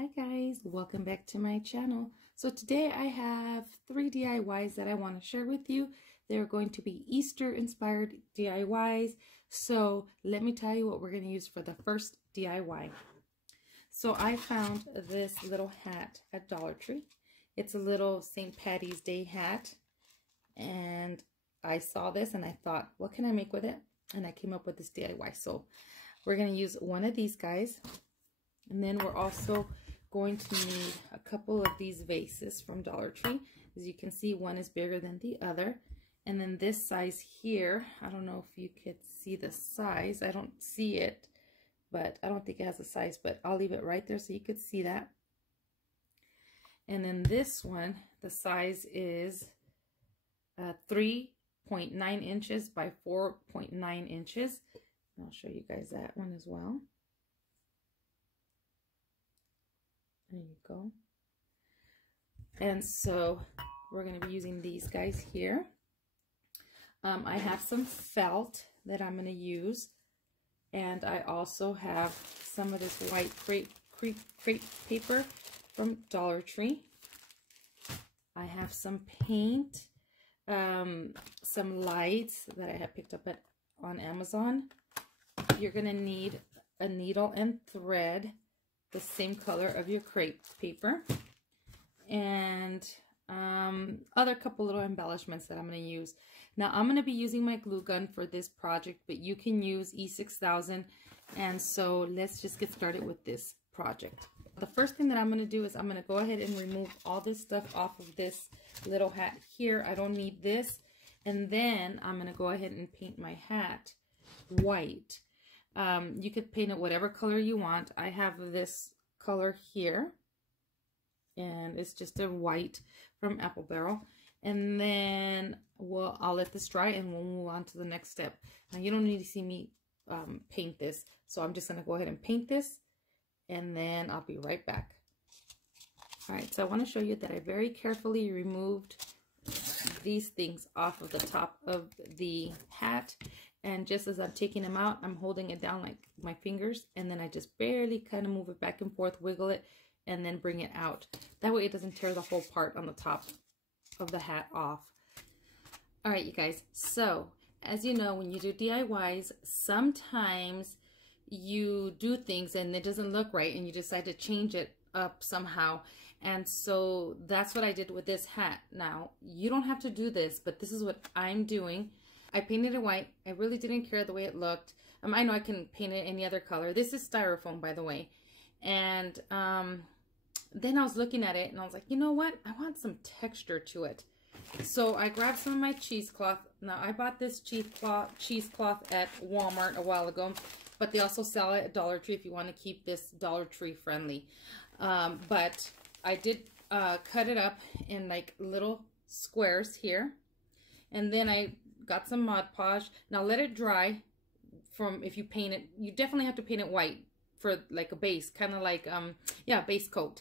Hi guys, welcome back to my channel. So today I have 3 DIYs that I want to share with you. They're going to be Easter inspired DIYs. So let me tell you what we're going to use for the first DIY. So I found this little hat at Dollar Tree. It's a little St. Patty's Day hat. And I saw this and I thought, what can I make with it? And I came up with this DIY. So we're going to use one of these guys. And then we're also going to need a couple of these vases from Dollar Tree. As you can see, one is bigger than the other. And then this size here, I don't know if you could see the size. I don't see it, but I don't think it has a size, but I'll leave it right there so you could see that. And then this one, the size is 3.9 inches by 4.9 inches. I'll show you guys that one as well. There you go. And so we're going to be using these guys here. I have some felt that I'm going to use. And I also have some of this white crepe paper from Dollar Tree. I have some paint, some lights that I have picked up on Amazon. You're going to need a needle and thread, the same color of your crepe paper, and other couple little embellishments that I'm going to use. Now I'm going to be using my glue gun for this project, but you can use E6000. And so let's just get started with this project. The first thing that I'm going to do is I'm going to go ahead and remove all this stuff off of this little hat here. I don't need this. And then I'm going to go ahead and paint my hat white. You could paint it whatever color you want. I have this color here, and it's just a white from Apple Barrel. And then I'll let this dry and we'll move on to the next step. Now you don't need to see me paint this, so I'm just going to go ahead and paint this, and then I'll be right back. All right, so I want to show you that I very carefully removed these things off of the top of the hat. And just as I'm taking them out, I'm holding it down like my fingers, and then I just barely kind of move it back and forth, wiggle it, and then bring it out. That way it doesn't tear the whole part on the top of the hat off. All right, you guys. So as you know, when you do DIYs, sometimes you do things and it doesn't look right and you decide to change it up somehow. And so that's what I did with this hat. Now, you don't have to do this, but this is what I'm doing. I painted it white. I really didn't care the way it looked. I know I can paint it any other color. This is styrofoam, by the way. And then I was looking at it and I was like, you know what? I want some texture to it. So I grabbed some of my cheesecloth. Now, I bought this cheesecloth at Walmart a while ago, but they also sell it at Dollar Tree if you want to keep this Dollar Tree friendly. But I did cut it up in like little squares here. And then I got some Mod Podge. Now let it dry. If you paint it, you definitely have to paint it white for like a base, kind of like base coat.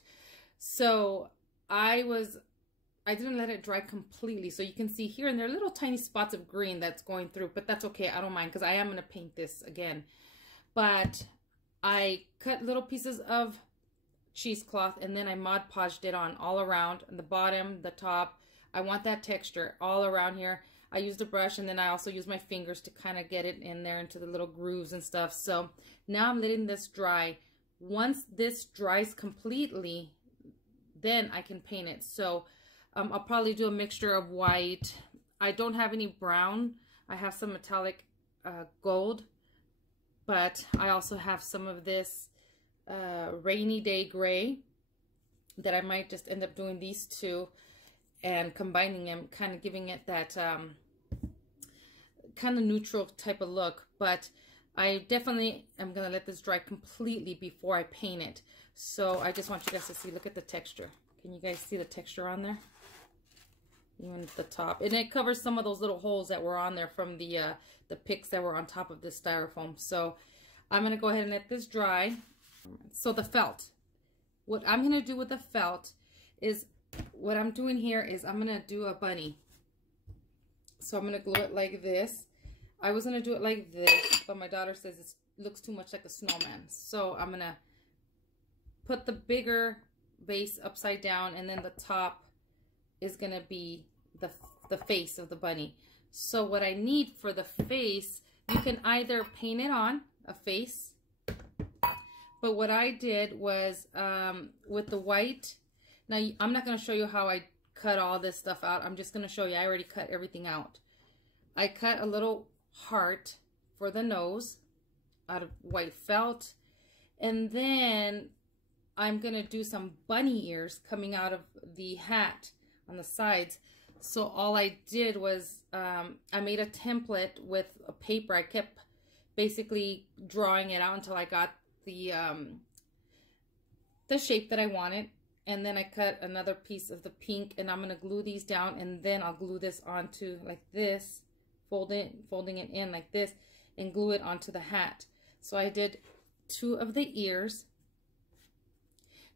So I didn't let it dry completely. So you can see here, and there are little tiny spots of green that's going through, but that's okay. I don't mind because I am going to paint this again. But I cut little pieces of cheesecloth and then I Mod Podged it on all around, the bottom, the top. I want that texture all around here. I used a brush, and then I also used my fingers to kind of get it in there into the little grooves and stuff. So now I'm letting this dry. Once this dries completely, then I can paint it. So I'll probably do a mixture of white. I don't have any brown. I have some metallic gold, but I also have some of this rainy day gray that I might just end up doing these two and combining them, kind of giving it that kind of neutral type of look. But I definitely am going to let this dry completely before I paint it. So I just want you guys to see, look at the texture. Can you guys see the texture on there? Even at the top. And it covers some of those little holes that were on there from the picks that were on top of this styrofoam. So I'm going to go ahead and let this dry. So the felt. What I'm going to do with the felt is, what I'm doing here is I'm going to do a bunny. So I'm going to glue it like this. I was going to do it like this, but my daughter says it looks too much like a snowman. So I'm going to put the bigger base upside down, and then the top is gonna be the face of the bunny. So what I need for the face, you can either paint it on a face, but what I did was with the white, now I'm not gonna show you how I cut all this stuff out. I'm just gonna show you, I already cut everything out. I cut a little heart for the nose out of white felt, and then I'm gonna do some bunny ears coming out of the hat on the sides. So all I did was I made a template with a paper. I kept basically drawing it out until I got the shape that I wanted, and then I cut another piece of the pink, and I'm gonna glue these down, and then I'll glue this onto like this, folding it in like this, and glue it onto the hat. So I did 2 of the ears.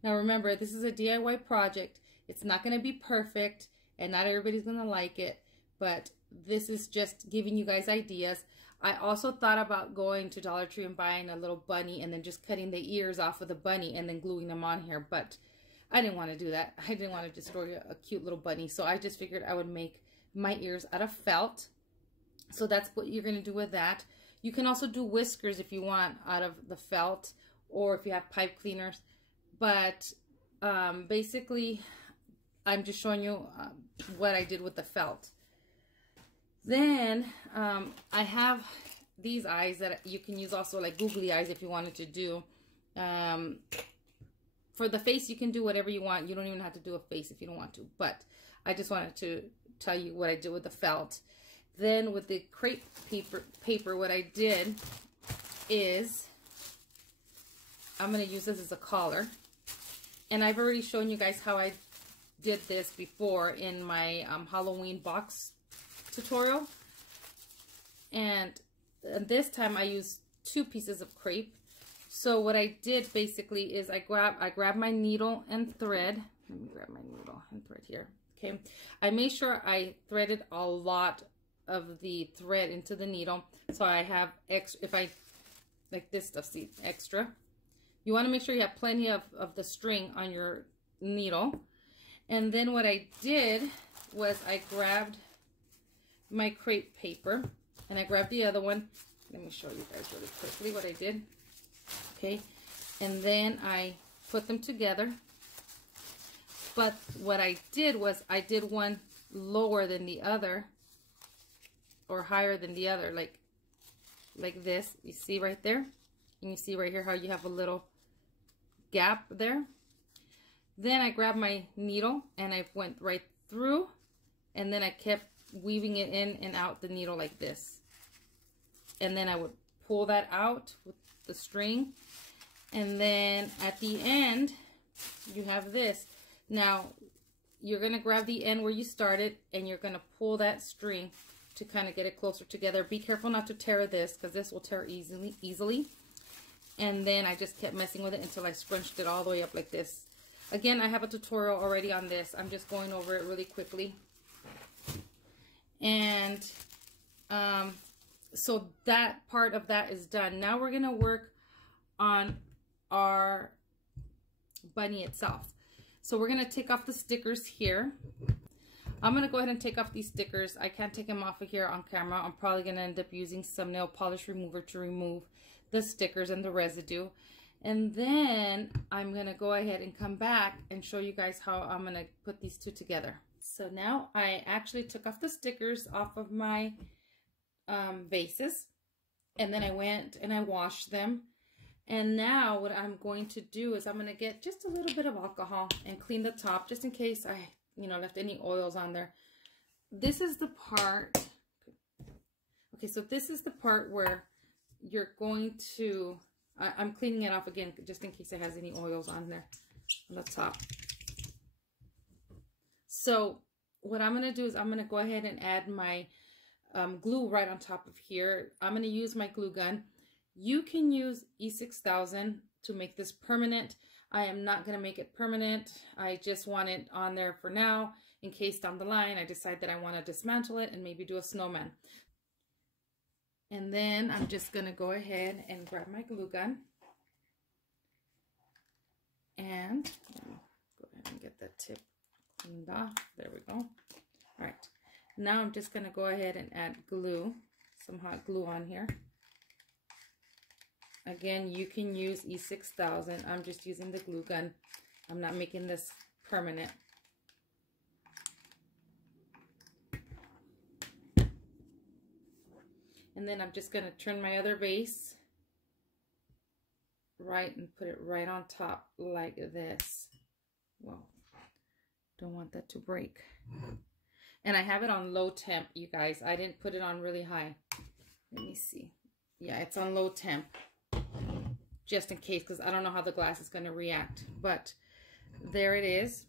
Now remember, this is a DIY project. It's not going to be perfect, and not everybody's going to like it, but this is just giving you guys ideas. I also thought about going to Dollar Tree and buying a little bunny and then just cutting the ears off of the bunny and then gluing them on here, but I didn't want to do that. I didn't want to destroy a cute little bunny, so I just figured I would make my ears out of felt. So that's what you're going to do with that. You can also do whiskers if you want out of the felt, or if you have pipe cleaners. But basically, I'm just showing you what I did with the felt. Then I have these eyes that you can use also, like googly eyes if you wanted to do. For the face, you can do whatever you want. You don't even have to do a face if you don't want to. But I just wanted to tell you what I did with the felt. Then with the crepe paper, what I did is I'm going to use this as a collar. And I've already shown you guys how I did this before in my Halloween box tutorial. And this time I used 2 pieces of crepe. So what I did basically is I grabbed my needle and thread. Let me grab my needle and thread here. Okay. I made sure I threaded a lot of the thread into the needle, so I have extra. If I like this stuff, see, extra. You want to make sure you have plenty of the string on your needle. And then what I did was I grabbed my crepe paper and I grabbed the other one. Let me show you guys really quickly what I did. Okay, and then I put them together. But what I did was I did one lower than the other, or higher than the other, like this. You see right there? And you see right here how you have a little gap there. Then I grabbed my needle and I went right through, and then I kept weaving it in and out the needle like this. And then I would pull that out with the string. And then at the end, you have this. Now, you're going to grab the end where you started, and you're going to pull that string to kind of get it closer together. Be careful not to tear this, because this will tear easily. And then I just kept messing with it until I scrunched it all the way up like this. Again, I have a tutorial already on this. I'm just going over it really quickly. And so that part of that is done. Now we're going to work on our bunny itself. So we're going to take off the stickers here. I'm going to go ahead and take off these stickers. I can't take them off of here on camera. I'm probably going to end up using some nail polish remover to remove the stickers and the residue. And then I'm going to go ahead and come back and show you guys how I'm going to put these 2 together. So now I actually took off the stickers off of my vases. And then I went and I washed them. And now what I'm going to do is I'm going to get just a little bit of alcohol and clean the top just in case I left any oils on there. This is the part. Okay, so this is the part where you're going to, I'm cleaning it off again just in case it has any oils on there on the top. So what I'm going to do is I'm going to go ahead and add my glue right on top of here. I'm going to use my glue gun. You can use E6000 to make this permanent. I am not going to make it permanent. I just want it on there for now in case down the line I decide that I want to dismantle it and maybe do a snowman. And then I'm just going to go ahead and grab my glue gun. And And let me go ahead and get that tip cleaned off. There we go. All right. Now I'm just going to go ahead and add glue, some hot glue on here. Again, you can use E6000. I'm just using the glue gun. I'm not making this permanent. And then I'm just going to turn my other vase right and put it right on top like this. Well, don't want that to break. And I have it on low temp, you guys. I didn't put it on really high. Let me see. Yeah, it's on low temp. Just in case, because I don't know how the glass is going to react. But there it is.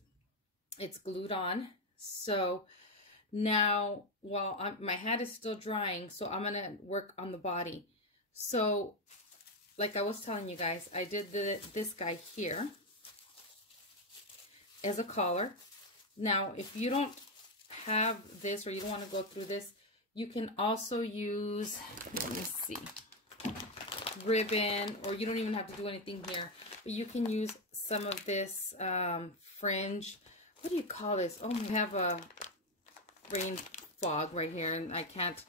It's glued on. So now, while my hat is still drying, so I'm going to work on the body. So, like I was telling you guys, I did this guy here as a collar. Now, if you don't have this, or you don't want to go through this, you can also use, let me see, ribbon, or you don't even have to do anything here, but you can use some of this fringe. What do you call this? Oh, I have a rain fog right here, and I can't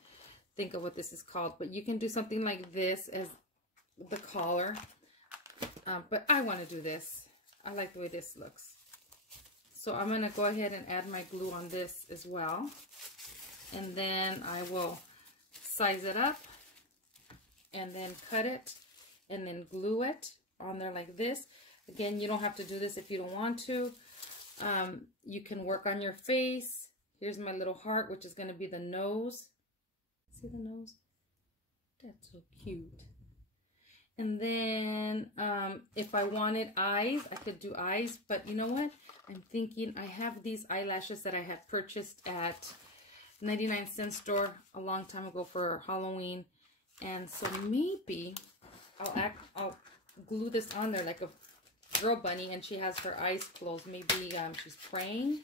think of what this is called, but you can do something like this as the collar. But I want to do this. I like the way this looks. So I'm going to go ahead and add my glue on this as well. And then I will size it up and then cut it and then glue it on there like this. Again, you don't have to do this if you don't want to. You can work on your face. Here's my little heart, which is going to be the nose. See the nose? That's so cute. And then if I wanted eyes, I could do eyes. But you know what? I'm thinking I have these eyelashes that I had purchased at 99-cent store a long time ago for Halloween. And so maybe I'll glue this on there like a girl bunny, and she has her eyes closed. Maybe she's praying,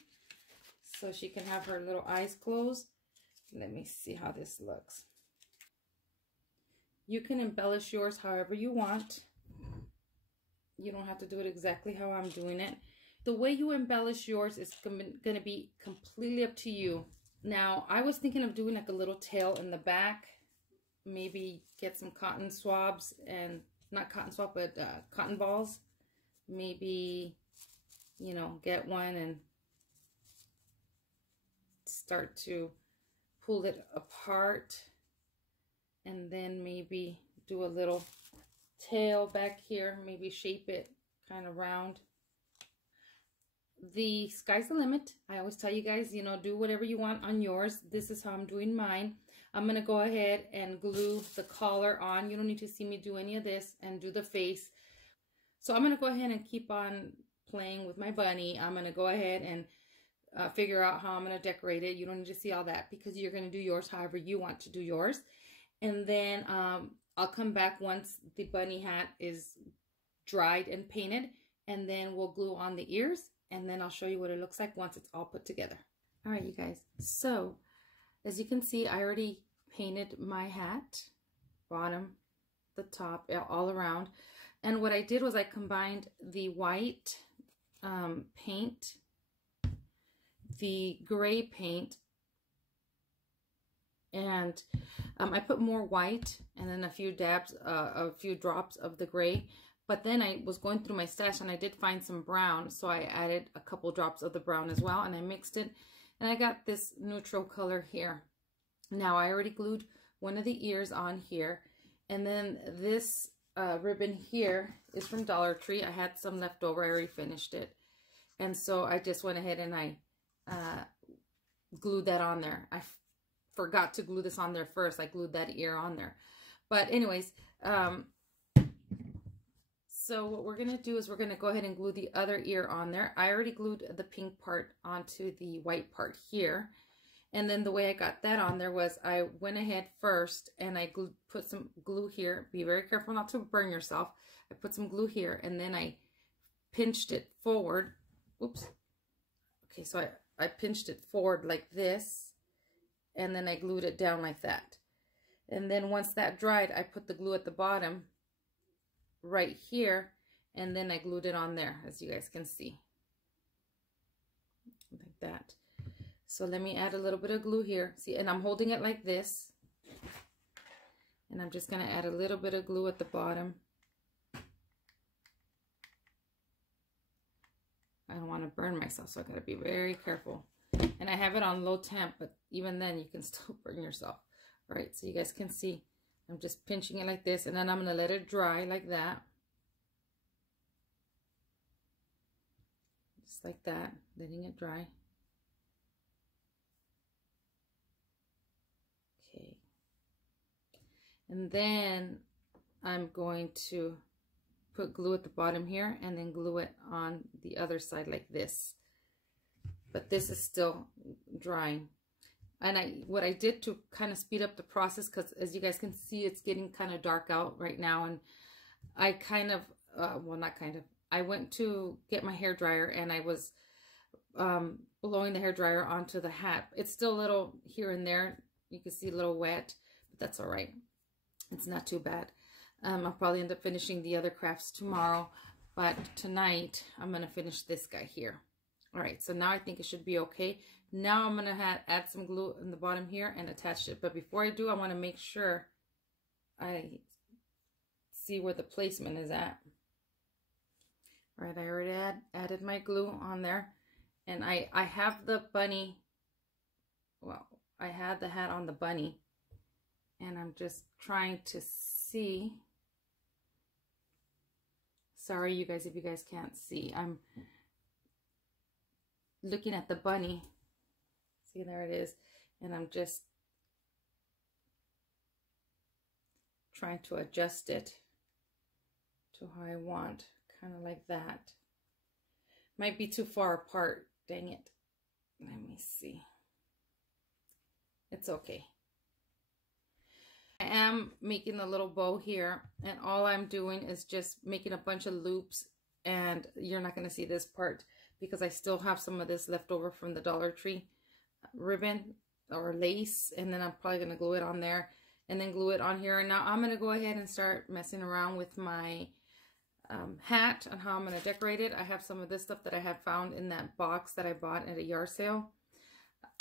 so she can have her little eyes closed. Let me see how this looks. You can embellish yours however you want. You don't have to do it exactly how I'm doing it. The way you embellish yours is going to be completely up to you. Now, I was thinking of doing like a little tail in the back. Maybe get some cotton swabs, and not cotton swab, but cotton balls. Maybe, you know, get one and start to pull it apart. And then maybe do a little tail back here. Maybe shape it kind of round. The sky's the limit. I always tell you guys, you know, do whatever you want on yours. This is how I'm doing mine. I'm going to go ahead and glue the collar on. You don't need to see me do any of this, and do the face. So I'm going to go ahead and keep on playing with my bunny. I'm going to go ahead and figure out how I'm going to decorate it. You don't need to see all that, because you're going to do yours however you want to do yours. And then I'll come back once the bunny hat is dried and painted, and then we'll glue on the ears, and then I'll show you what it looks like once it's all put together. All right, you guys. So as you can see, I already painted my hat, bottom, the top, all around. And what I did was I combined the white paint, the gray paint, and I put more white and then a few dabs, a few drops of the gray. But then I was going through my stash and I did find some brown, so I added a couple drops of the brown as well, and I mixed it, and I got this neutral color here. Now I already glued one of the ears on here, and then this ribbon here is from Dollar Tree. I had some left over. I already finished it, and so I just went ahead and I glued that on there. I forgot to glue this on there first. I glued that ear on there. But anyways, so what we're going to do is we're going to go ahead and glue the other ear on there. I already glued the pink part onto the white part here. And then the way I got that on there was I went ahead first and I put some glue here. Be very careful not to burn yourself. I put some glue here, and then I pinched it forward. Oops. Okay, so I pinched it forward like this. And then I glued it down like that. And then once that dried, I put the glue at the bottom right here, and then I glued it on there, as you guys can see, like that. So let me add a little bit of glue here. See, and I'm holding it like this, and I'm just going to add a little bit of glue at the bottom. I don't want to burn myself, so I got to be very careful. And I have it on low temp, but even then you can still burn yourself. All right, so you guys can see I'm just pinching it like this, and then I'm going to let it dry like that. Just like that, letting it dry. Okay. And then I'm going to put glue at the bottom here and then glue it on the other side like this. But this is still drying. And what I did to kind of speed up the process, because as you guys can see, it's getting kind of dark out right now, and I kind of, well, not kind of, I went to get my hair dryer, and I was blowing the hair dryer onto the hat. It's still a little here and there. You can see a little wet, but that's all right. It's not too bad. I'll probably end up finishing the other crafts tomorrow, but tonight I'm going to finish this guy here. All right, so now I think it should be okay. Now I'm going to add some glue in the bottom here and attach it. But before I do, I want to make sure I see where the placement is at. All right, I already added my glue on there. And I have the bunny, well, I had the hat on the bunny. And I'm just trying to see. Sorry, you guys, if you guys can't see. I'm looking at the bunny. See, there it is. And I'm just trying to adjust it to how I want, kind of like that. Might be too far apart, dang it. Let me see. It's okay. I am making a little bow here, and all I'm doing is just making a bunch of loops, and you're not going to see this part because I still have some of this left over from the Dollar Tree ribbon or lace, and then I'm probably going to glue it on there and then glue it on here. And now I'm going to go ahead and start messing around with my hat and how I'm going to decorate it. I have some of this stuff that I had found in that box that I bought at a yard sale.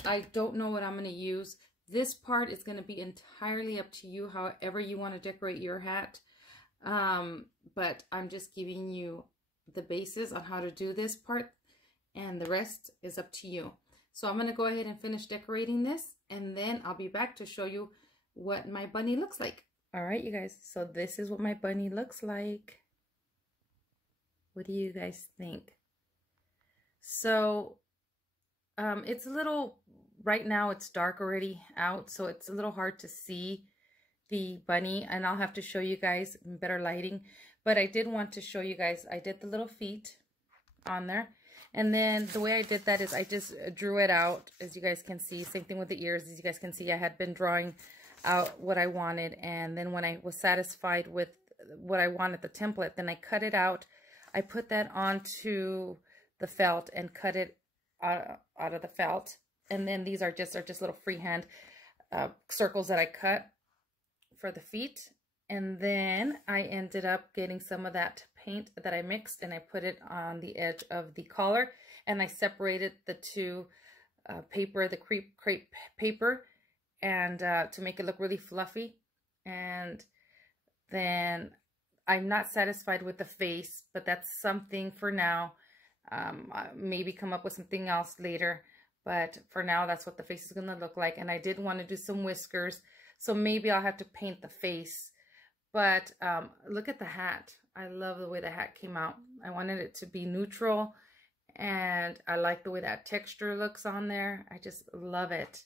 I don't know what I'm going to use. This part is going to be entirely up to you, however you want to decorate your hat. But I'm just giving you the basis on how to do this part, and the rest is up to you. So I'm going to go ahead and finish decorating this, and then I'll be back to show you what my bunny looks like. All right, you guys, so this is what my bunny looks like. What do you guys think? So it's a little, right now it's dark already out, so it's a little hard to see the bunny, and I'll have to show you guys in better lighting. But I did want to show you guys, I did the little feet on there. And then the way I did that is I just drew it out, as you guys can see. Same thing with the ears. As you guys can see, I had been drawing out what I wanted. And then when I was satisfied with what I wanted, the template, then I cut it out. I put that onto the felt and cut it out of the felt. And then these are just little freehand circles that I cut for the feet. And then I ended up getting some of that paint that I mixed, and I put it on the edge of the collar, and I separated the two paper, the crepe paper, and to make it look really fluffy. And then I'm not satisfied with the face, but that's something for now. Maybe come up with something else later, but for now that's what the face is going to look like. And I did want to do some whiskers, so maybe I'll have to paint the face. But look at the hat. I love the way the hat came out. I wanted it to be neutral, and I like the way that texture looks on there. I just love it.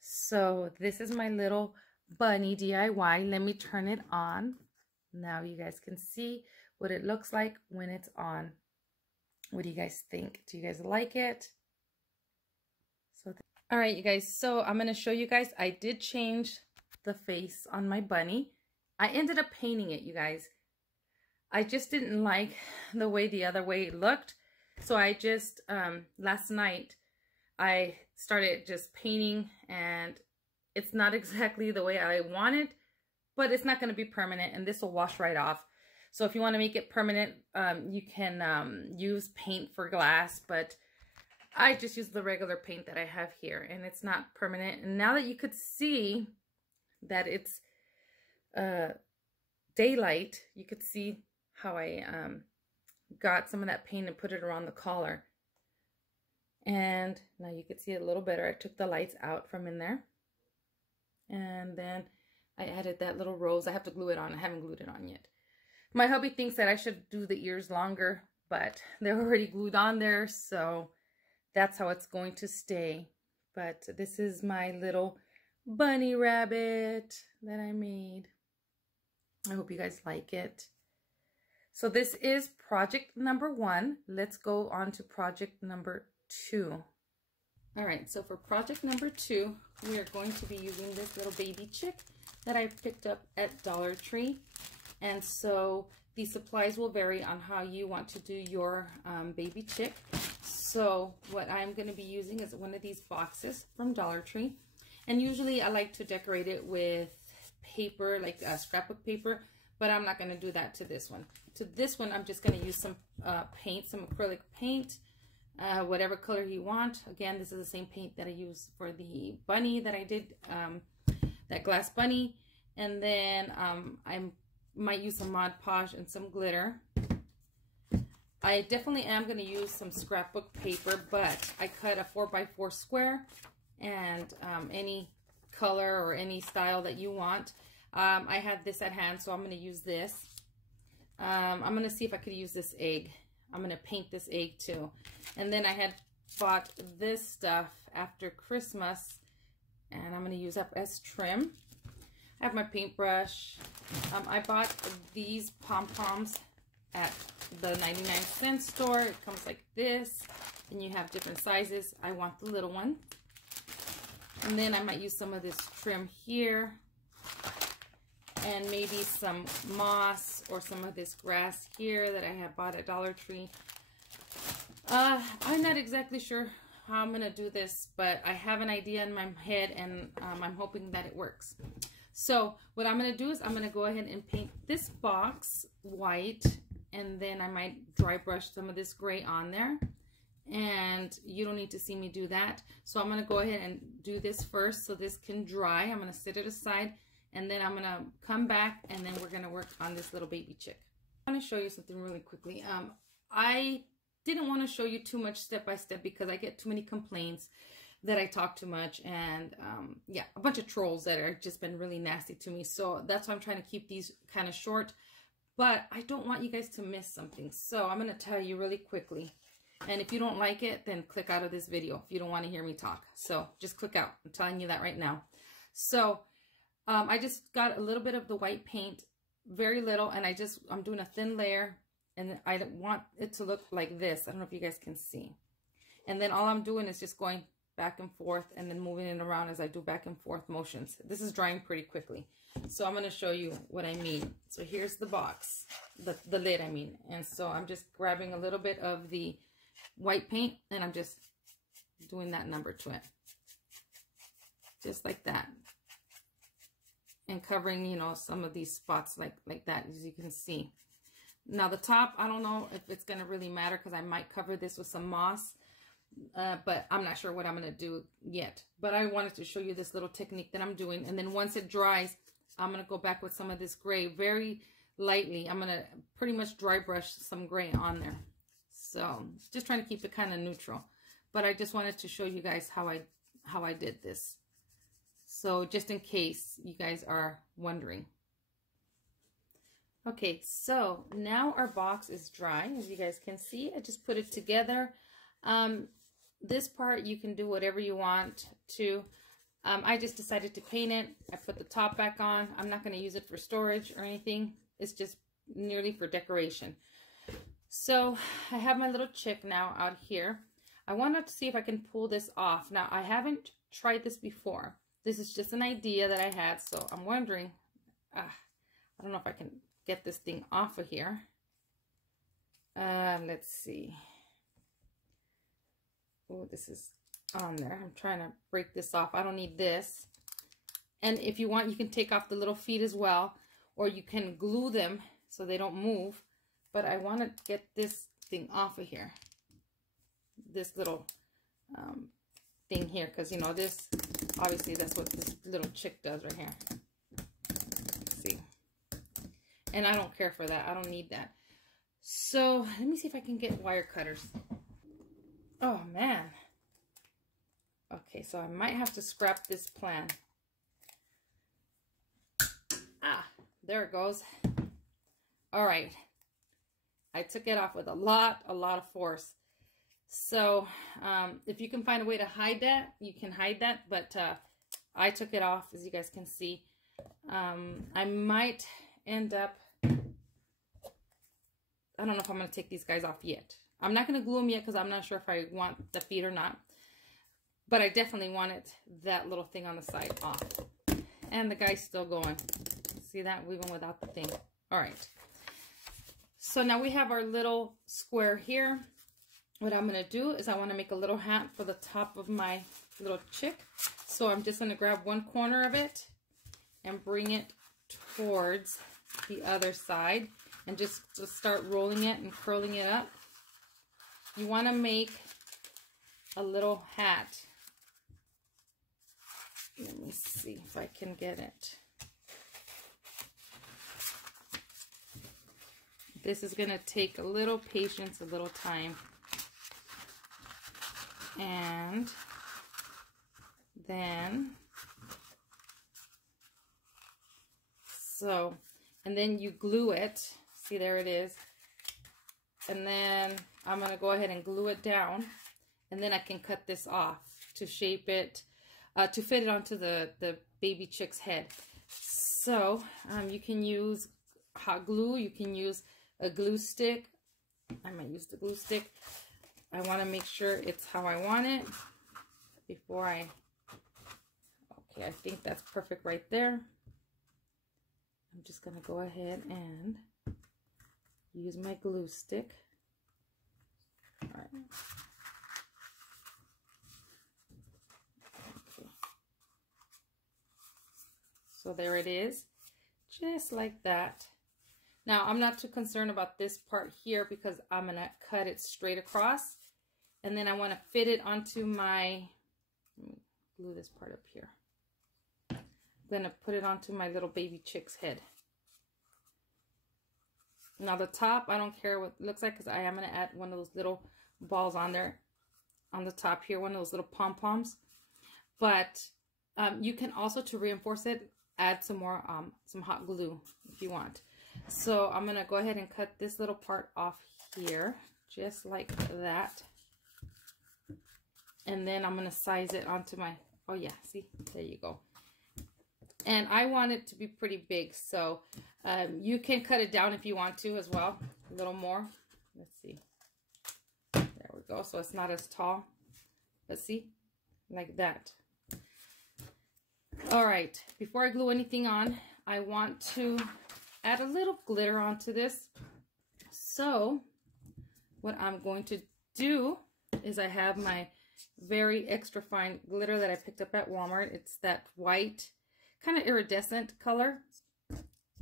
So this is my little bunny DIY. Let me turn it on. Now you guys can see what it looks like when it's on. What do you guys think? Do you guys like it? So all right, you guys. So I'm going to show you guys. I did change the face on my bunny. I ended up painting it, you guys. I just didn't like the way the other way it looked. So I just, last night, I started just painting, and it's not exactly the way I wanted, but it's not going to be permanent, and this will wash right off. So if you want to make it permanent, you can use paint for glass, but I just use the regular paint that I have here, and it's not permanent. And now that you could see that it's daylight, you could see how I got some of that paint and put it around the collar. And now you can see it a little better. I took the lights out from in there. And then I added that little rose. I have to glue it on. I haven't glued it on yet. My hubby thinks that I should do the ears longer, but they're already glued on there, so that's how it's going to stay. But this is my little bunny rabbit that I made. I hope you guys like it. So this is project number 1. Let's go on to project number 2. All right, so for project number 2, we are going to be using this little baby chick that I picked up at Dollar Tree. And so the supplies will vary on how you want to do your baby chick. So what I'm going to be using is one of these boxes from Dollar Tree. And usually I like to decorate it with paper, like scrapbook paper, but I'm not going to do that to this one. To this one, I'm just going to use some paint, some acrylic paint, whatever color you want. Again, this is the same paint that I used for the bunny that I did, that glass bunny. And then I might use some Mod Podge and some glitter. I definitely am going to use some scrapbook paper, but I cut a 4x4 square, and any color or any style that you want. I had this at hand, so I'm going to use this. I'm going to see if I could use this egg. I'm going to paint this egg too. And then I had bought this stuff after Christmas, and I'm going to use up as trim. I have my paintbrush. I bought these pom-poms at the 99-cent store. It comes like this, and you have different sizes. I want the little one. And then I might use some of this trim here, and maybe some moss or some of this grass here that I have bought at Dollar Tree. I'm not exactly sure how I'm going to do this, but I have an idea in my head, and I'm hoping that it works. So what I'm going to do is I'm going to go ahead and paint this box white, and then I might dry brush some of this gray on there. And you don't need to see me do that. So I'm going to go ahead and do this first so this can dry. I'm going to set it aside, and then I'm going to come back, and then we're going to work on this little baby chick. I want to show you something really quickly. I didn't want to show you too much step by step because I get too many complaints that I talk too much, and yeah, a bunch of trolls that are just been really nasty to me. So that's why I'm trying to keep these kind of short, but I don't want you guys to miss something. So I'm going to tell you really quickly. And if you don't like it, then click out of this video if you don't want to hear me talk. So just click out. I'm telling you that right now. So I just got a little bit of the white paint, very little, and I'm doing a thin layer, and I want it to look like this. I don't know if you guys can see. And then all I'm doing is just going back and forth and then moving it around as I do back and forth motions. This is drying pretty quickly. So I'm going to show you what I mean. So here's the box, the lid I mean. And so I'm just grabbing a little bit of the white paint, and I'm just doing that number to it, just like that, and covering, you know, some of these spots like that, as you can see. Now the top, I don't know if it's going to really matter because I might cover this with some moss, but I'm not sure what I'm going to do yet. But I wanted to show you this little technique that I'm doing, and then once it dries, I'm going to go back with some of this gray very lightly. I'm going to pretty much dry brush some gray on there. So just trying to keep it kind of neutral, but I just wanted to show you guys how I did this. So just in case you guys are wondering. Okay, so now our box is dry, as you guys can see. I just put it together. This part you can do whatever you want to. I just decided to paint it. I put the top back on. I'm not going to use it for storage or anything. It's just nearly for decoration. So I have my little chick now out here. I wanted to see if I can pull this off. Now, I haven't tried this before. This is just an idea that I had, so I'm wondering, I don't know if I can get this thing off of here. Let's see. Oh, this is on there. I'm trying to break this off. I don't need this. And if you want, you can take off the little feet as well, or you can glue them so they don't move. But I want to get this thing off of here. This little thing here, because you know this, obviously that's what this little chick does right here. See, and I don't care for that. I don't need that. So let me see if I can get wire cutters. Oh man. Okay, so I might have to scrap this plan. Ah, there it goes. All right, I took it off with a lot of force. So if you can find a way to hide that, you can hide that, but I took it off, as you guys can see. I might end up, I don't know if I'm going to take these guys off yet. I'm not going to glue them yet because I'm not sure if I want the feet or not. But I definitely wanted that little thing on the side off. And the guy's still going. See that? Even without the thing. All right. So now we have our little square here. What I'm going to do is I want to make a little hat for the top of my little chick. So I'm just going to grab one corner of it and bring it towards the other side and just start rolling it and curling it up. You want to make a little hat. Let me see if I can get it. This is going to take a little patience, a little time. And then, and then you glue it. See, there it is. And then I'm going to go ahead and glue it down. And then I can cut this off to shape it, to fit it onto the baby chick's head. So you can use hot glue. You can use a glue stick. I might use the glue stick. I want to make sure it's how I want it before I, okay, I think that's perfect right there. I'm just going to go ahead and use my glue stick. All right. Okay. So there it is, just like that. Now, I'm not too concerned about this part here because I'm going to cut it straight across. And then I want to fit it onto my, let me glue this part up here. I'm going to put it onto my little baby chick's head. Now the top, I don't care what it looks like because I am going to add one of those little balls on there, on the top here, one of those little pom-poms. But you can also, to reinforce it, add some more, some hot glue if you want. So I'm going to go ahead and cut this little part off here, just like that. And then I'm going to size it onto my, oh yeah, see, there you go. And I want it to be pretty big, so you can cut it down if you want to as well, a little more. Let's see. There we go. So it's not as tall, but see, like that. All right, before I glue anything on, I want to add a little glitter onto this. So what I'm going to do is I have my very extra fine glitter that I picked up at Walmart. It's that white, kind of iridescent color.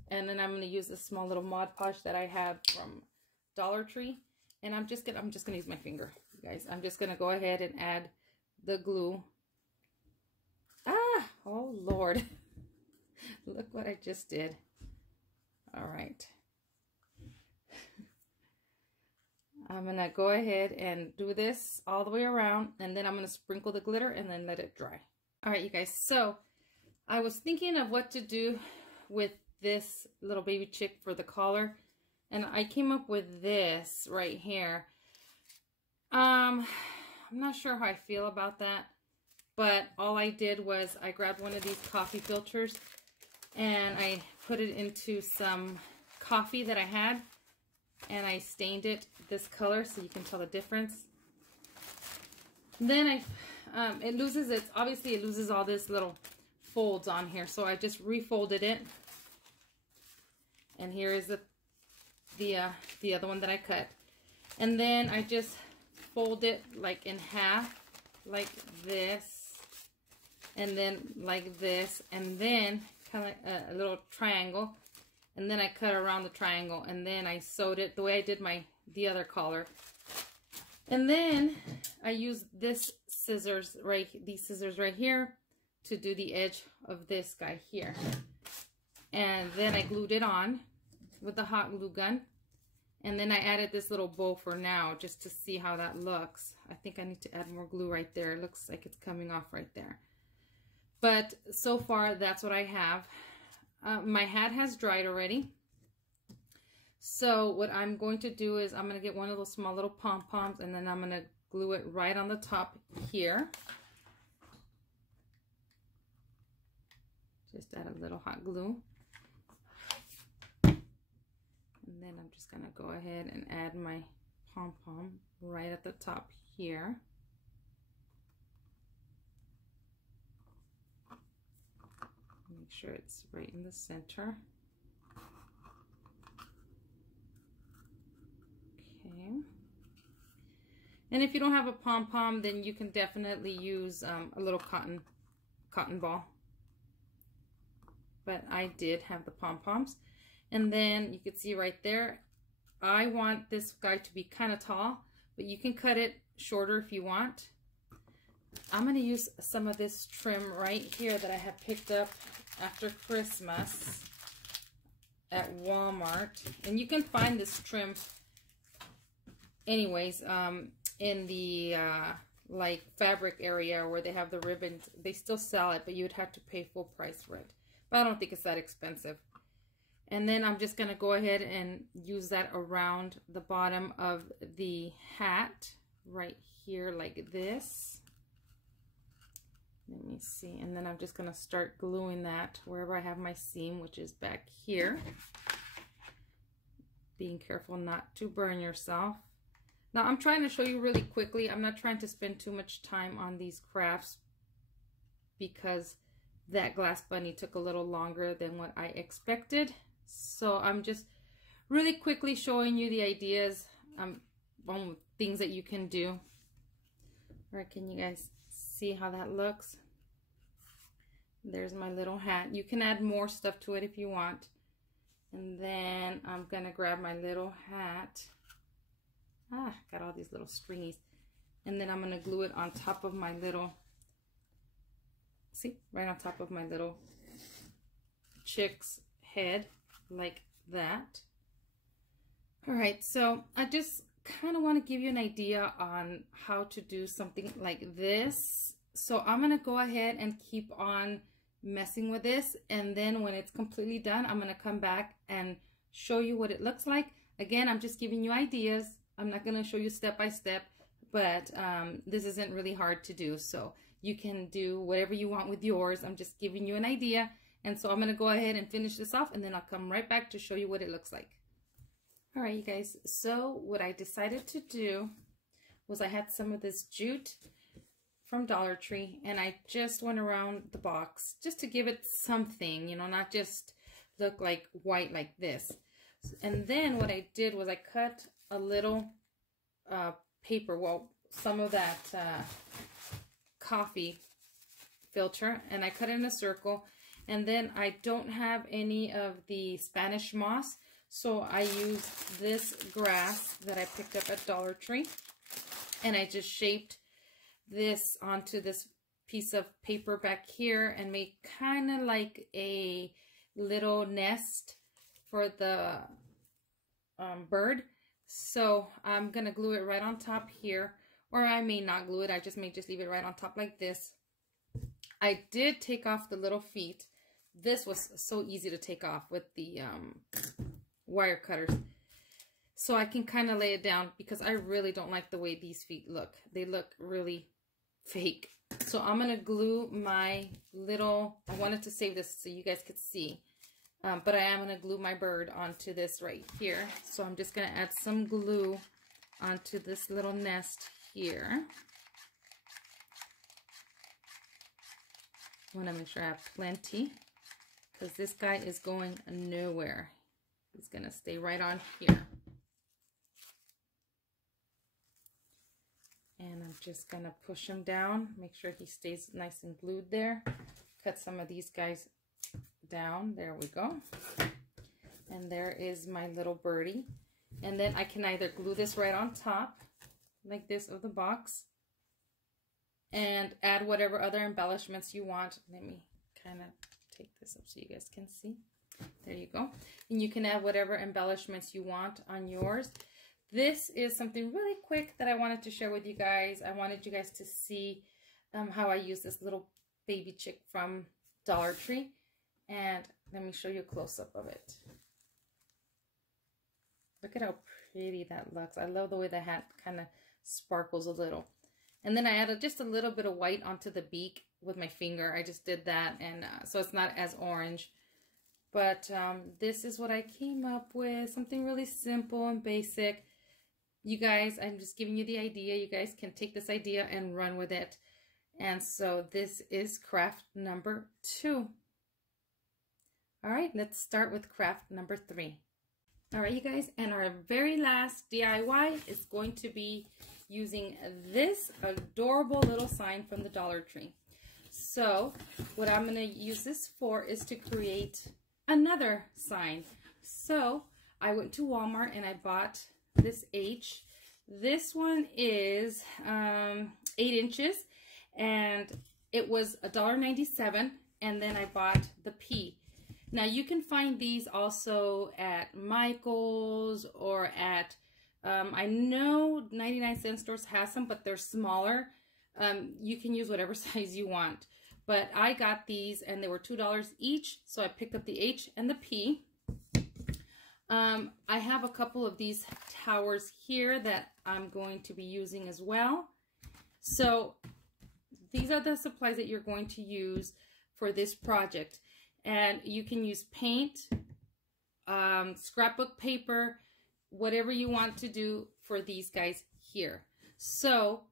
And then I'm going to use this small little Mod Podge that I have from Dollar Tree. And I'm just gonna use my finger, you guys. I'm just gonna go ahead and add the glue. Ah, oh Lord. Look what I just did. All right. I'm gonna go ahead and do this all the way around, and then I'm gonna sprinkle the glitter and then let it dry. All right, you guys, so I was thinking of what to do with this little baby chick for the collar, and I came up with this right here. I'm not sure how I feel about that, but all I did was I grabbed one of these coffee filters and I put it into some coffee that I had, and I stained it this color so you can tell the difference. Then it loses its, obviously it loses all this little folds on here, so I just refolded it. And here is the other one that I cut. And then I just fold it like in half, like this, and then like this, and then kind of like a little triangle. and then I cut around the triangle, and then I sewed it the way I did the other collar. And then I used these scissors right here to do the edge of this guy here. And then I glued it on with the hot glue gun. And then I added this little bow for now, just to see how that looks. I think I need to add more glue right there. It looks like it's coming off right there. But so far, that's what I have. My hat has dried already. So what I'm going to do is I'm going to get one of those small little pom-poms, and then I'm going to glue it right on the top here. Just add a little hot glue. And then I'm just going to go ahead and add my pom-pom right at the top here. Make sure it's right in the center. Okay. And if you don't have a pom-pom, then you can definitely use a little cotton ball. But I did have the pom-poms. And then you can see right there, I want this guy to be kind of tall, but you can cut it shorter if you want. I'm going to use some of this trim right here that I have picked up after Christmas at Walmart. And you can find this trim anyways in the like fabric area where they have the ribbons. They still sell it, but you would have to pay full price for it. But I don't think it's that expensive. And then I'm just going to go ahead and use that around the bottom of the hat right here like this. Let me see. And then I'm just going to start gluing that wherever I have my seam, which is back here. Being careful not to burn yourself. Now I'm trying to show you really quickly. I'm not trying to spend too much time on these crafts because that glass bunny took a little longer than what I expected. So I'm just really quickly showing you the ideas on things that you can do. All right, can you guys see how that looks? There's my little hat. You can add more stuff to it if you want. And then I'm gonna grab my little hat. Got all these little stringies. And then I'm gonna glue it on top of my little, see, right on top of my little chick's head, like that. All right, so I just kind of want to give you an idea on how to do something like this. So I'm going to go ahead and keep on messing with this, and then when it's completely done, I'm going to come back and show you what it looks like. Again, I'm just giving you ideas. I'm not going to show you step by step, but this isn't really hard to do, so you can do whatever you want with yours. I'm just giving you an idea. And so I'm going to go ahead and finish this off, and then I'll come right back to show you what it looks like. All right, you guys. So what I decided to do was I had some of this jute from Dollar Tree, and I just went around the box just to give it something, you know, not just look like white like this. And then what I did was I cut a little paper, well, some of that coffee filter, and I cut it in a circle. And then I don't have any of the Spanish moss, so I used this grass that I picked up at Dollar Tree, and I just shaped this onto this piece of paper back here and made kind of like a little nest for the bird. So I'm gonna glue it right on top here, or I may not glue it. I just may just leave it right on top like this. I did take off the little feet. This was so easy to take off with the wire cutters. So I can kind of lay it down because I really don't like the way these feet look. They look really fake. So I'm going to glue my little, I wanted to save this so you guys could see. But I am going to glue my bird onto this right here. So I'm just going to add some glue onto this little nest here. I want to make sure I have plenty, because this guy is going nowhere. He's going to stay right on here. And I'm just going to push him down, make sure he stays nice and glued there. Cut some of these guys down. There we go. And there is my little birdie. And then I can either glue this right on top, like this, of the box, and add whatever other embellishments you want. Let me kind of take this up so you guys can see. There you go. And you can add whatever embellishments you want on yours. This is something really quick that I wanted to share with you guys. I wanted you guys to see how I use this little baby chick from Dollar Tree. And let me show you a close-up of it. Look at how pretty that looks. I love the way the hat kind of sparkles a little. And then I added just a little bit of white onto the beak with my finger. I just did that, and so it's not as orange. But this is what I came up with. Something really simple and basic. You guys, I'm just giving you the idea. You guys can take this idea and run with it. And so this is craft number 2. All right, let's start with craft number 3. All right, you guys, and our very last DIY is going to be using this adorable little sign from the Dollar Tree. So what I'm going to use this for is to create another sign. So I went to Walmart and I bought this H. This one is 8 inches, and it was $1.97, and then I bought the P. Now you can find these also at Michael's or at, I know 99-cent stores has some, but they're smaller. You can use whatever size you want. But I got these and they were $2 each, so I picked up the H and the P. I have a couple of these towers here that I'm going to be using as well. So these are the supplies that you're going to use for this project. And you can use paint, scrapbook paper, whatever you want to do for these guys here. So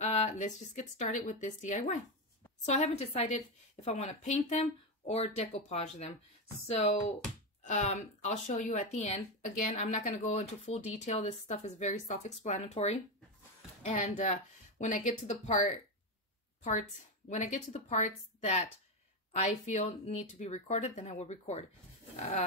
let's just get started with this DIY. So I haven't decided if I want to paint them or decoupage them. So I'll show you at the end. Again, I'm not going to go into full detail. This stuff is very self-explanatory. And when I get to the parts that I feel need to be recorded, then I will record.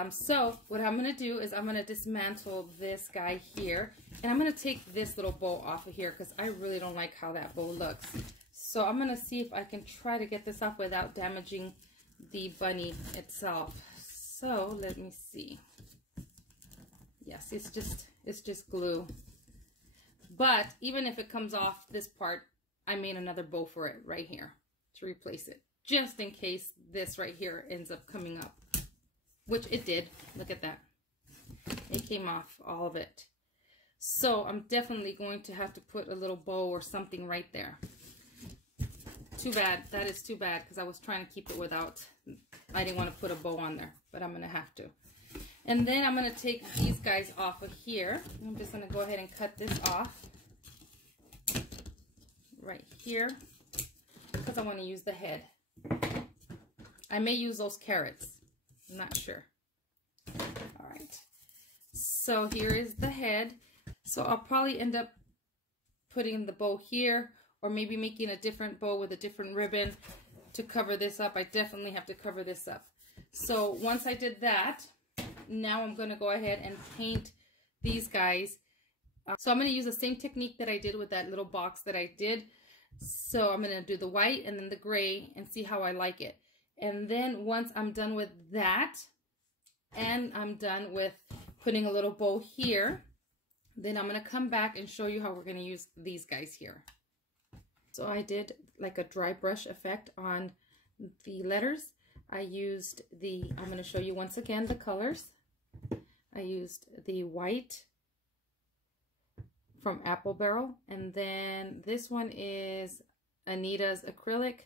So what I'm going to do is I'm going to dismantle this guy here, and I'm going to take this little bow off of here because I really don't like how that bow looks. So I'm going to see if I can try to get this off without damaging the bunny itself. So let me see. Yes, it's just glue. But even if it comes off this part, I made another bow for it right here to replace it, just in case this right here ends up coming up, which it did. Look at that. It came off, all of it. So I'm definitely going to have to put a little bow or something right there. Too bad. That is too bad because I was trying to keep it without, I didn't want to put a bow on there, but I'm going to have to. And then I'm going to take these guys off of here. I'm just going to go ahead and cut this off right here because I want to use the head. I may use those carrots. I'm not sure. All right. So here is the head. So I'll probably end up putting the bow here, or maybe making a different bow with a different ribbon to cover this up. I definitely have to cover this up. So once I did that, now I'm going to go ahead and paint these guys. So I'm going to use the same technique that I did with that little box that I did. So I'm going to do the white and then the gray and see how I like it. And then once I'm done with that, and I'm done with putting a little bow here, then I'm going to come back and show you how we're going to use these guys here. So I did like a dry brush effect on the letters. I used I'm going to show you once again the colors. I used the white from Apple Barrel, and then this one is Anita's acrylic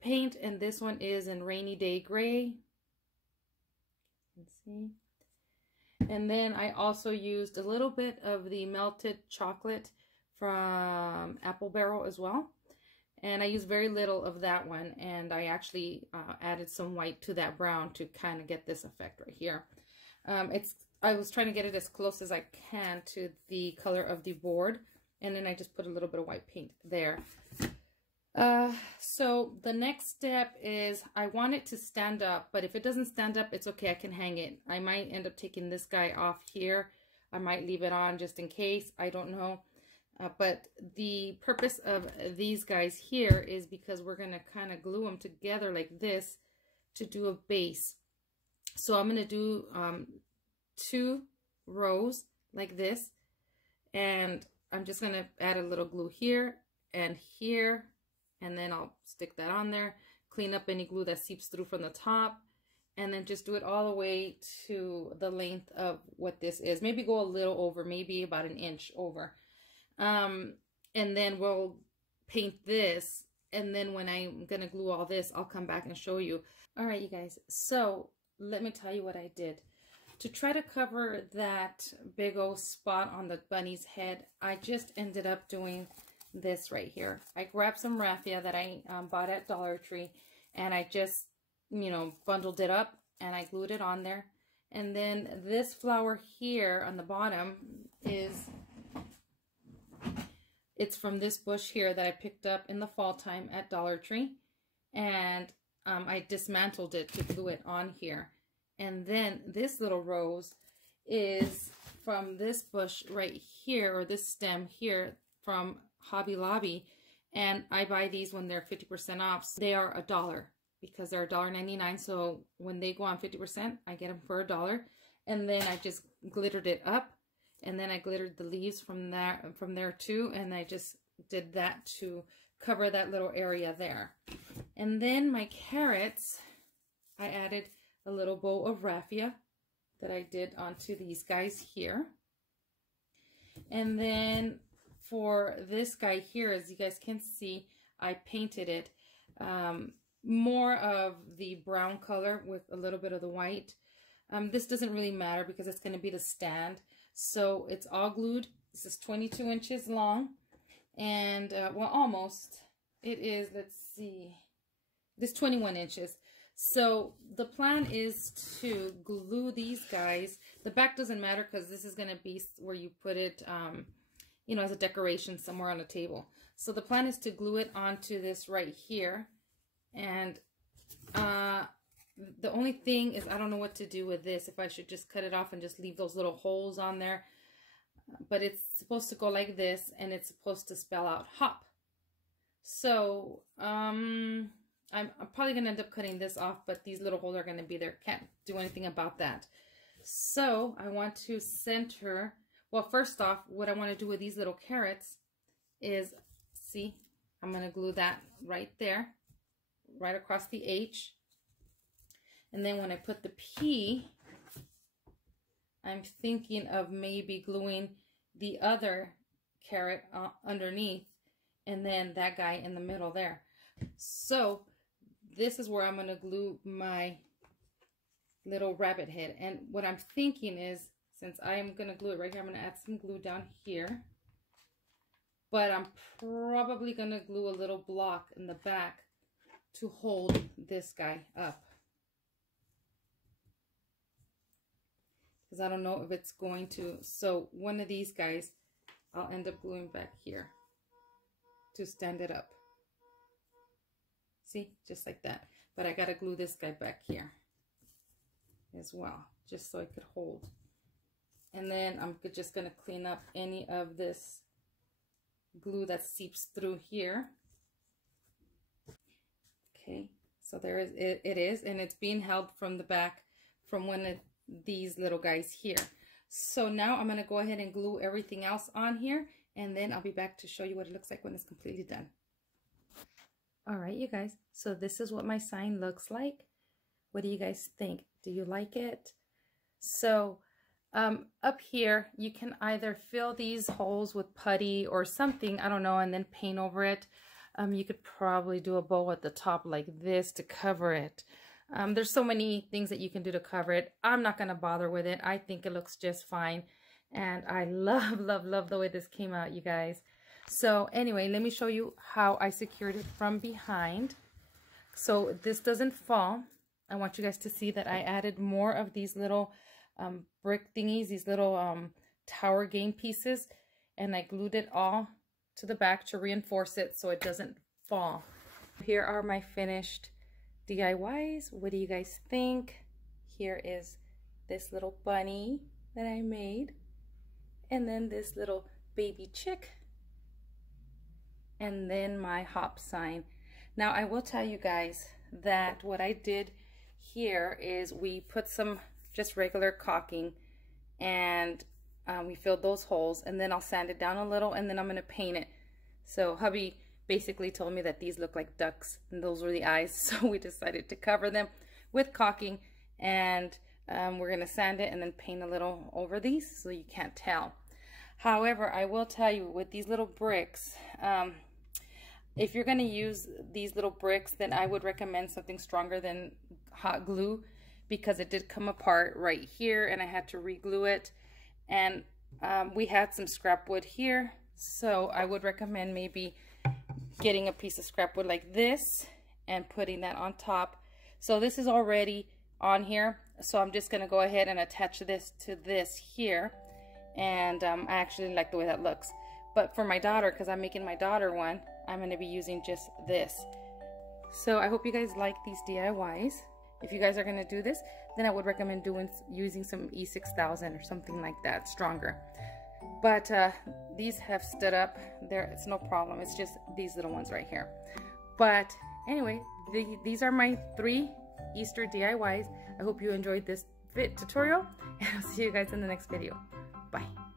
paint, and this one is in Rainy Day Gray. Let's see. And then I also used a little bit of the melted chocolate from Apple Barrel as well. And I used very little of that one, and I actually added some white to that brown to kind of get this effect right here. I was trying to get it as close as I can to the color of the board, and then I just put a little bit of white paint there. So the next step is I want it to stand up, but if it doesn't stand up, it's okay. I can hang it. I might end up taking this guy off here. I might leave it on just in case. I don't know. But the purpose of these guys here is because we're going to kind of glue them together like this to do a base. So I'm going to do 2 rows like this, and I'm just going to add a little glue here and here, and then I'll stick that on there, clean up any glue that seeps through from the top, and then just do it all the way to the length of what this is. Maybe go a little over, maybe about 1 inch over. And then we'll paint this, and then when I'm gonna glue all this, I'll come back and show you. All right, you guys, so let me tell you what I did. To try to cover that big old spot on the bunny's head, I just ended up doing this right here. I grabbed some raffia that I bought at Dollar Tree, and I just, you know, bundled it up and I glued it on there. And then this flower here on the bottom it's from this bush here that I picked up in the fall time at Dollar Tree, and I dismantled it to glue it on here. And then this little rose is from this bush right here, or this stem here from Hobby Lobby, and I buy these when they're 50% off. So they are $1 because they're $1.99. So when they go on 50%, I get them for $1. And then I just glittered it up, and then I glittered the leaves from there too, and I just did that to cover that little area there. And then my carrots, I added a little bow of raffia that I did onto these guys here. And then for this guy here, as you guys can see, I painted it more of the brown color with a little bit of the white. This doesn't really matter because it's going to be the stand. So it's all glued. This is 22 inches long, and well, almost. It is, let's see, this 21 inches. So the plan is to glue these guys. The back doesn't matter because this is going to be where you put it, you know, as a decoration somewhere on a table. So the plan is to glue it onto this right here. And the only thing is I don't know what to do with this, if I should just cut it off and just leave those little holes on there. But it's supposed to go like this, and it's supposed to spell out hop. So I'm probably going to end up cutting this off, but these little holes are going to be there. Can't do anything about that. So I want to center, well, first off, what I want to do with these little carrots is, see, I'm going to glue that right there, right across the H. And then when I put the P, I'm thinking of maybe gluing the other carrot underneath, and then that guy in the middle there. So this is where I'm going to glue my little rabbit head. And what I'm thinking is, since I'm going to glue it right here, I'm going to add some glue down here. But I'm probably going to glue a little block in the back to hold this guy up. Because I don't know if it's going to. So one of these guys, I'll end up gluing back here to stand it up. See, just like that. But I got to glue this guy back here as well, just so it could hold. And then I'm just going to clean up any of this glue that seeps through here. Okay, so there is it is, and it's being held from the back from one of these little guys here. So now I'm going to go ahead and glue everything else on here, and then I'll be back to show you what it looks like when it's completely done. All right, you guys, so this is what my sign looks like. What do you guys think? Do you like it? So up here, you can either fill these holes with putty or something, I don't know, and then paint over it. You could probably do a bow at the top like this to cover it. There's so many things that you can do to cover it. I'm not going to bother with it. I think it looks just fine. And I love, love, love the way this came out, you guys. So anyway, let me show you how I secured it from behind. So this doesn't fall. I want you guys to see that I added more of these little brick thingies, these little tower game pieces. And I glued it all to the back to reinforce it so it doesn't fall. Here are my finished DIYs. What do you guys think? Here is this little bunny that I made, and then this little baby chick, and then my hop sign. Now I will tell you guys that what I did here is we put some just regular caulking, and we filled those holes, and then I'll sand it down a little, and then I'm gonna paint it. So hubby basically told me that these look like ducks and those were the eyes, so we decided to cover them with caulking, and we're gonna sand it and then paint a little over these so you can't tell. However, I will tell you, with these little bricks, if you're gonna use these little bricks, then I would recommend something stronger than hot glue, because it did come apart right here and I had to re-glue it, and we had some scrap wood here, so I would recommend maybe getting a piece of scrap wood like this and putting that on top. So this is already on here, so I'm just gonna go ahead and attach this to this here, and I actually like the way that looks. But for my daughter, because I'm making my daughter one, I'm gonna be using just this. So I hope you guys like these DIYs. If you guys are gonna do this, then I would recommend using some E6000 or something like that, stronger. But these have stood up there, it's no problem. It's just these little ones right here. But anyway, these are my 3 Easter DIYs. I hope you enjoyed this tutorial, and I'll see you guys in the next video. Bye.